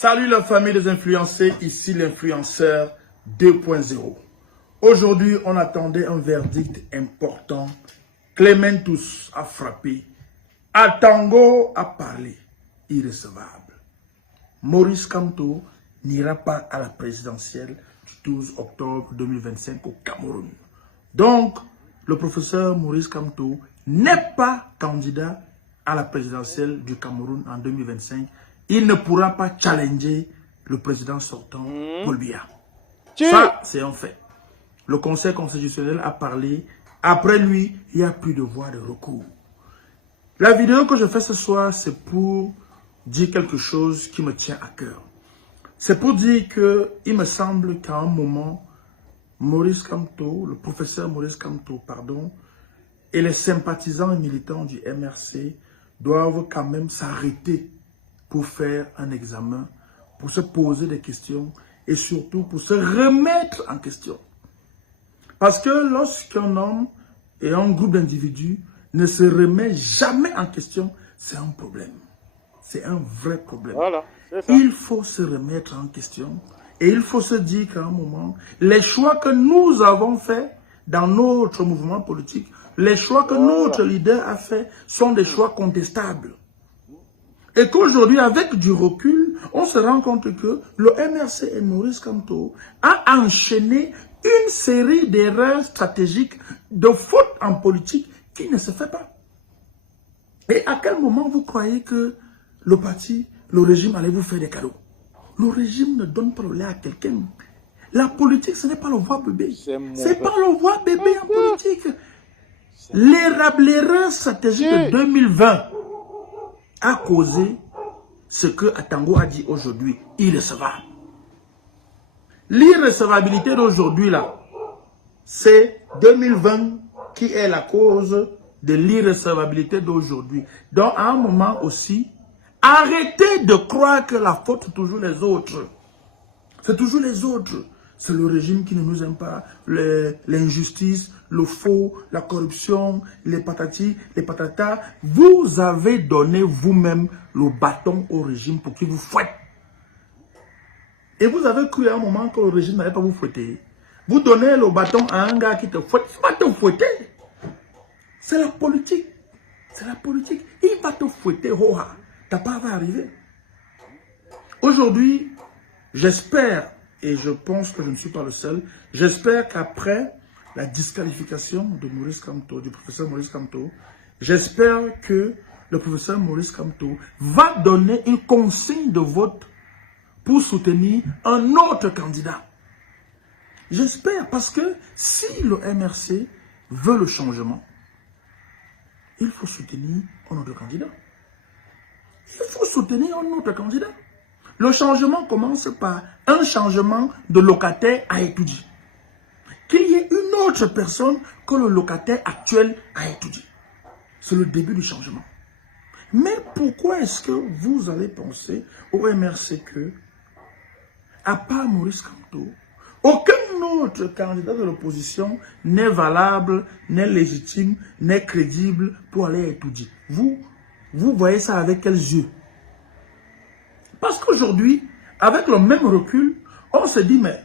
Salut la famille des influencés, ici l'influenceur 2.0. Aujourd'hui, on attendait un verdict important. Clémentus a frappé. Atango a parlé. Irrecevable. Maurice Kamto n'ira pas à la présidentielle du 12 octobre 2025 au Cameroun. Donc, le professeur Maurice Kamto n'est pas candidat à la présidentielle du Cameroun en 2025. Il ne pourra pas challenger le président sortant, Paul Biya. Ça, c'est un fait. Le Conseil constitutionnel a parlé. Après lui, il n'y a plus de voie de recours. La vidéo que je fais ce soir, c'est pour dire quelque chose qui me tient à cœur. C'est pour dire que il me semble qu'à un moment, Maurice Kamto, le professeur Maurice Kamto, pardon, et les sympathisants et militants du MRC doivent quand même s'arrêter pour faire un examen, pour se poser des questions et surtout pour se remettre en question. Parce que lorsqu'un homme et un groupe d'individus ne se remet jamais en question, c'est un problème. C'est un vrai problème. Voilà, il faut se remettre en question et il faut se dire qu'à un moment, les choix que nous avons faits dans notre mouvement politique, les choix que notre leader a faits sont des choix contestables. Et qu'aujourd'hui, avec du recul, on se rend compte que le MRC et Maurice Kamto a enchaîné une série d'erreurs stratégiques, de fautes en politique qui ne se fait pas. Et à quel moment vous croyez que le parti, le régime allait vous faire des cadeaux? Le régime ne donne pas le lait à quelqu'un. La politique, ce n'est pas le voie bébé. C'est pas le voie bébé en politique. L'erreur stratégique de 2020 a causé ce que Atango a dit aujourd'hui, irrecevable. L'irrecevabilité d'aujourd'hui, là, c'est 2020 qui est la cause de l'irrecevabilité d'aujourd'hui. Donc, à un moment aussi, arrêtez de croire que la faute, c'est toujours les autres. C'est toujours les autres. C'est le régime qui ne nous aime pas, l'injustice, le faux, la corruption, les patatis, les patatas. Vous avez donné vous-même le bâton au régime pour qu'il vous fouette. Et vous avez cru à un moment que le régime n'allait pas vous fouetter. Vous donnez le bâton à un gars qui te fouette. Il va te fouetter. C'est la politique. C'est la politique. Il va te fouetter. Ta part va arriver. Aujourd'hui, j'espère, et je pense que je ne suis pas le seul, j'espère qu'après la disqualification de Maurice Kamto, du professeur Maurice Kamto, j'espère que le professeur Maurice Kamto va donner une consigne de vote pour soutenir un autre candidat. J'espère, parce que si le MRC veut le changement, il faut soutenir un autre candidat. Il faut soutenir un autre candidat. Le changement commence par un changement de locataire à étudier. Qu'il y ait une autre personne que le locataire actuel a étudié. C'est le début du changement. Mais pourquoi est-ce que vous allez penser au MRC que, à part Maurice Kamto, aucun autre candidat de l'opposition n'est valable, n'est légitime, n'est crédible pour aller étudier? Vous voyez ça avec quels yeux? Parce qu'aujourd'hui, avec le même recul, on se dit, mais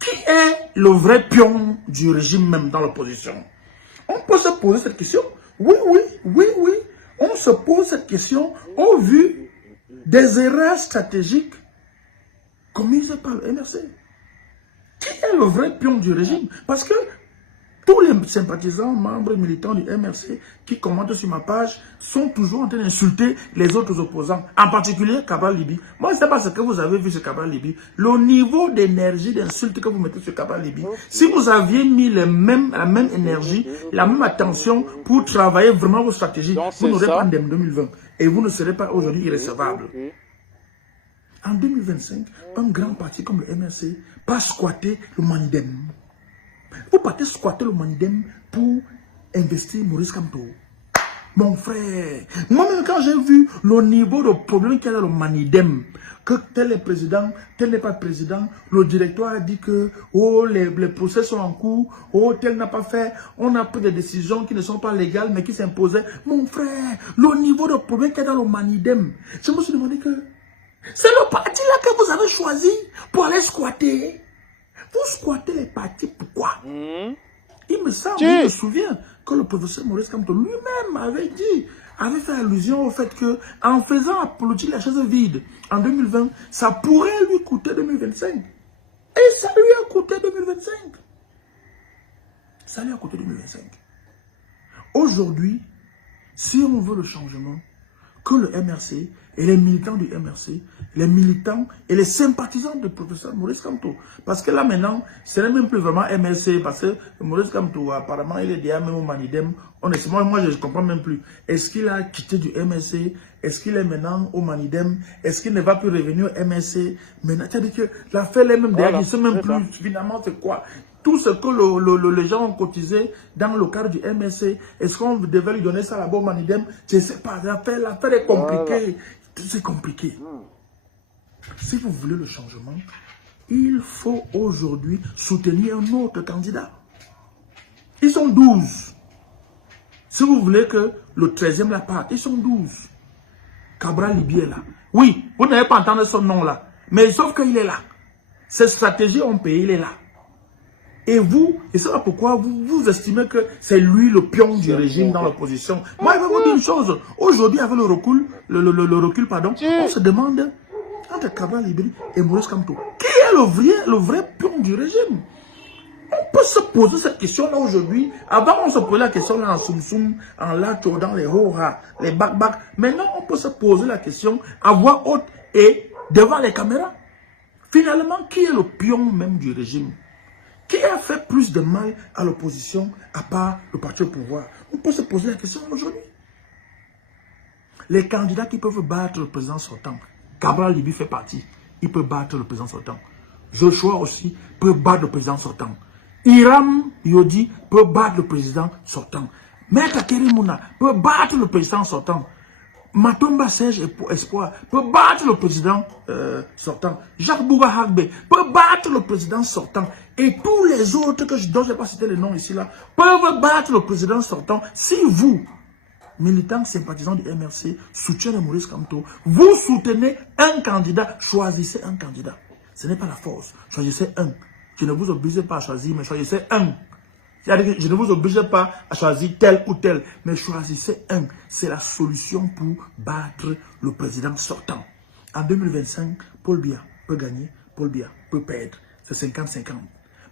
qui est le vrai pion du régime même dans l'opposition? On peut se poser cette question. Oui. On se pose cette question au vu des erreurs stratégiques commises par le MRC. Qui est le vrai pion du régime? Parce que tous les sympathisants, membres, militants du MRC qui commentent sur ma page sont toujours en train d'insulter les autres opposants, en particulier Cabral Libi. Moi, je ne sais pas ce que vous avez vu sur Cabral Libi. Le niveau d'énergie, d'insulte que vous mettez sur Cabral Libi, si vous aviez mis la même énergie, la même attention pour travailler vraiment vos stratégies, vous n'aurez pas d'EM 2020 et vous ne serez pas aujourd'hui irrécevable. En 2025, un grand parti comme le MRC va squatter le Manidem. Vous partez squatter le Manidem pour investir Maurice Kamto. Mon frère, moi-même quand j'ai vu le niveau de problème qu'il y a dans le Manidem, que tel est président, tel n'est pas président, le directoire a dit que les procès sont en cours, tel n'a pas fait, on a pris des décisions qui ne sont pas légales mais qui s'imposaient. Mon frère, le niveau de problème qu'il y a dans le Manidem, je me suis demandé que c'est le parti là que vous avez choisi pour aller squatter. Vous squattez les partis, pourquoi? Il me semble, je me souviens que le professeur Maurice Kamto lui-même avait fait allusion au fait que en faisant apologie la chaise vide en 2020, ça pourrait lui coûter 2025. Et ça lui a coûté 2025. Ça lui a coûté 2025. Aujourd'hui, si on veut le changement, que le MRC et les militants du MRC, les militants et les sympathisants du professeur Maurice Kamto. Parce que là maintenant, ce n'est même plus vraiment MRC, parce que Maurice Kamto, apparemment, il est déjà même au Manidem. Honnêtement, moi je ne comprends même plus. Est-ce qu'il a quitté du MRC? Est-ce qu'il est maintenant au Manidem? Est-ce qu'il ne va plus revenir au MRC? Maintenant, c'est-à-dire que l'affaire est même derrière, il ne sait même plus finalement c'est quoi. Tout ce que les gens ont cotisé dans le cadre du MSC, est-ce qu'on devait lui donner ça là-bas au Manidem? Je ne sais pas, l'affaire est compliquée. C'est compliqué. Si vous voulez le changement, il faut aujourd'hui soutenir un autre candidat. Ils sont 12. Si vous voulez que le 13e la parte, ils sont 12. Cabral Libi est là. Oui, vous n'avez pas entendu son nom là. Mais sauf qu'il est là. Ses stratégies ont payé, il est là. Et vous, et c'est pourquoi vous estimez que c'est lui le pion du régime dans l'opposition. Moi, je vais vous dire une chose. Aujourd'hui, avec le recul, on se demande entre Cabral Libri et Maurice Kamto, qui est le vrai pion du régime? On peut se poser cette question-là aujourd'hui. Avant, on se posait la question-là en soum-soum, en lato, dans les hora, les bac-bac. Maintenant, on peut se poser la question à voix haute et devant les caméras. Finalement, qui est le pion même du régime? Qui a fait plus de mal à l'opposition à part le parti au pouvoir? On peut se poser la question aujourd'hui. Les candidats qui peuvent battre le président sortant, Cabral Libi fait partie, il peut battre le président sortant. Joshua aussi peut battre le président sortant. Hiram Yodi peut battre le président sortant. Maître Kerimuna peut battre le président sortant. Matomba Serge Espoir peut battre le président sortant. Jacques Bouga Hagbe peut battre le président sortant. Et tous les autres dont je n'ai pas cité les noms ici là, peuvent battre le président sortant. Si vous, militants sympathisants du MRC, soutiennent Maurice Kamto, vous soutenez un candidat, choisissez un candidat. Ce n'est pas la force, choisissez un. Je ne vous oblige pas à choisir, mais choisissez un. C'est-à-dire que je ne vous oblige pas à choisir tel ou tel, mais choisissez un. C'est la solution pour battre le président sortant. En 2025, Paul Biya peut gagner, Paul Biya peut perdre. C'est 50-50.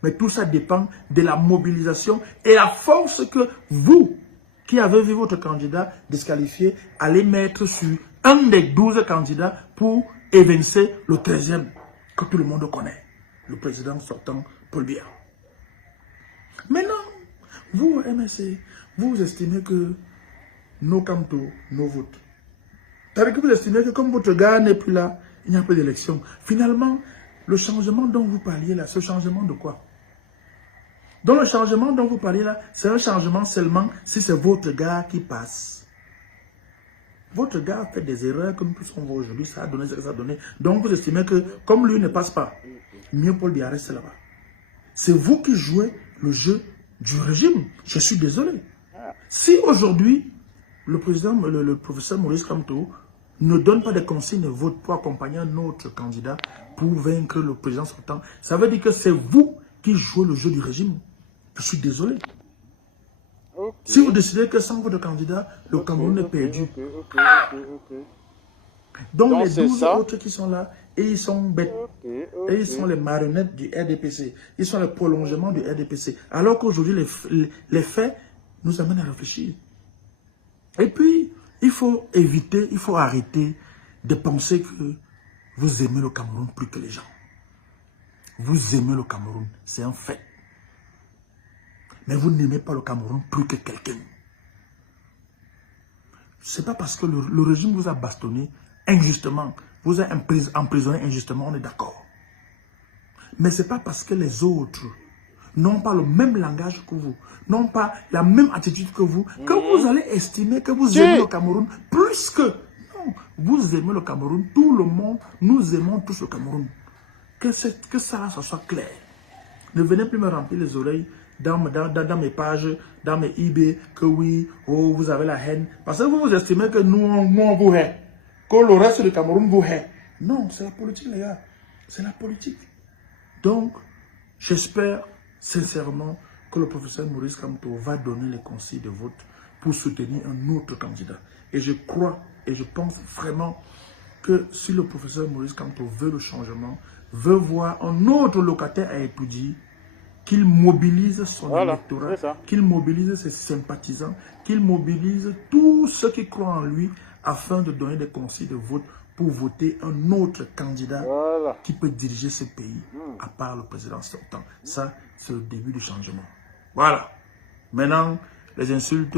Mais tout ça dépend de la mobilisation et la force que vous, qui avez vu votre candidat disqualifié, allez mettre sur un des 12 candidats pour évincer le 13e que tout le monde connaît. Le président sortant, Paul Biya. Maintenant, vous, MSC, vous estimez que nos Kamto, nos votes. C'est-à-dire que vous estimez que comme votre gars n'est plus là, il n'y a pas d'élection. Finalement, le changement dont vous parliez là, ce changement de quoi? Donc le changement dont vous parlez là, c'est un changement seulement si c'est votre gars qui passe. Votre gars a fait des erreurs comme tout ce qu'on voit aujourd'hui, ça a donné ce que ça a donné. Donc vous estimez que comme lui ne passe pas, mieux Paul Biya reste là-bas. C'est vous qui jouez le jeu du régime. Je suis désolé. Si aujourd'hui, le professeur Maurice Kamto ne donne pas de consignes de vote pour accompagner un autre candidat pour vaincre le président sortant, ça veut dire que c'est vous qui jouez le jeu du régime. Je suis désolé. Si vous décidez que sans votre candidat, le Cameroun est perdu. Donc les 12 autres qui sont là, et ils sont bêtes. Et ils sont les marionnettes du RDPC. Ils sont le prolongement du RDPC. Alors qu'aujourd'hui, les faits nous amènent à réfléchir. Et puis, il faut éviter, il faut arrêter de penser que vous aimez le Cameroun plus que les gens. Vous aimez le Cameroun, c'est un fait. Mais vous n'aimez pas le Cameroun plus que quelqu'un. Ce n'est pas parce que le régime vous a bastonné injustement, vous a emprisonné injustement, on est d'accord. Mais ce n'est pas parce que les autres n'ont pas le même langage que vous, n'ont pas la même attitude que vous vous allez estimer que vous aimez le Cameroun plus que... Non, vous aimez le Cameroun, tout le monde, nous aimons tous le Cameroun. Que ça soit clair. Ne venez plus me remplir les oreilles dans mes pages, dans mes eBay, que oui, oh, vous avez la haine. Parce que vous estimez que nous on vous hait. Que le reste du Cameroun vous hait. Non, c'est la politique, les gars. C'est la politique. Donc, j'espère sincèrement que le professeur Maurice Kamto va donner les conseils de vote pour soutenir un autre candidat. Et je crois et je pense vraiment que si le professeur Maurice Kamto veut le changement, veut voir un autre locataire à étudier, qu'il mobilise son électorat, qu'il mobilise ses sympathisants, qu'il mobilise tous ceux qui croient en lui afin de donner des conseils de vote pour voter un autre candidat qui peut diriger ce pays, à part le président sortant. Ça, c'est le début du changement. Voilà. Maintenant, les insultes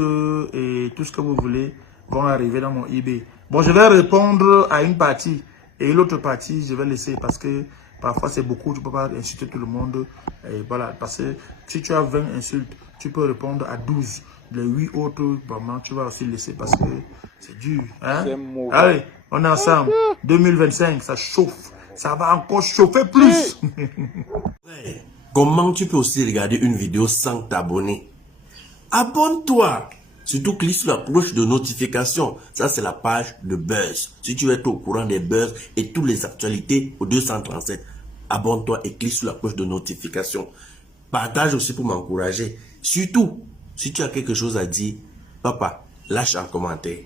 et tout ce que vous voulez vont arriver dans mon eBay. Bon, je vais répondre à une partie et l'autre partie, je vais laisser parce que parfois c'est beaucoup, tu ne peux pas insulter tout le monde. Et voilà, parce que si tu as 20 insultes, tu peux répondre à 12. Les 8 autres, vraiment, tu vas aussi laisser parce que c'est dur. Hein? Allez, on est ensemble. 2025, ça chauffe. Ça va encore chauffer plus. Comment tu peux aussi regarder une vidéo sans t'abonner? Abonne-toi. Surtout clique sur la cloche de notification. Ça, c'est la page de Buzz. Si tu veux être au courant des buzz et toutes les actualités au 237, abonne-toi et clique sur la cloche de notification. Partage aussi pour m'encourager. Surtout, si tu as quelque chose à dire, papa, lâche un commentaire.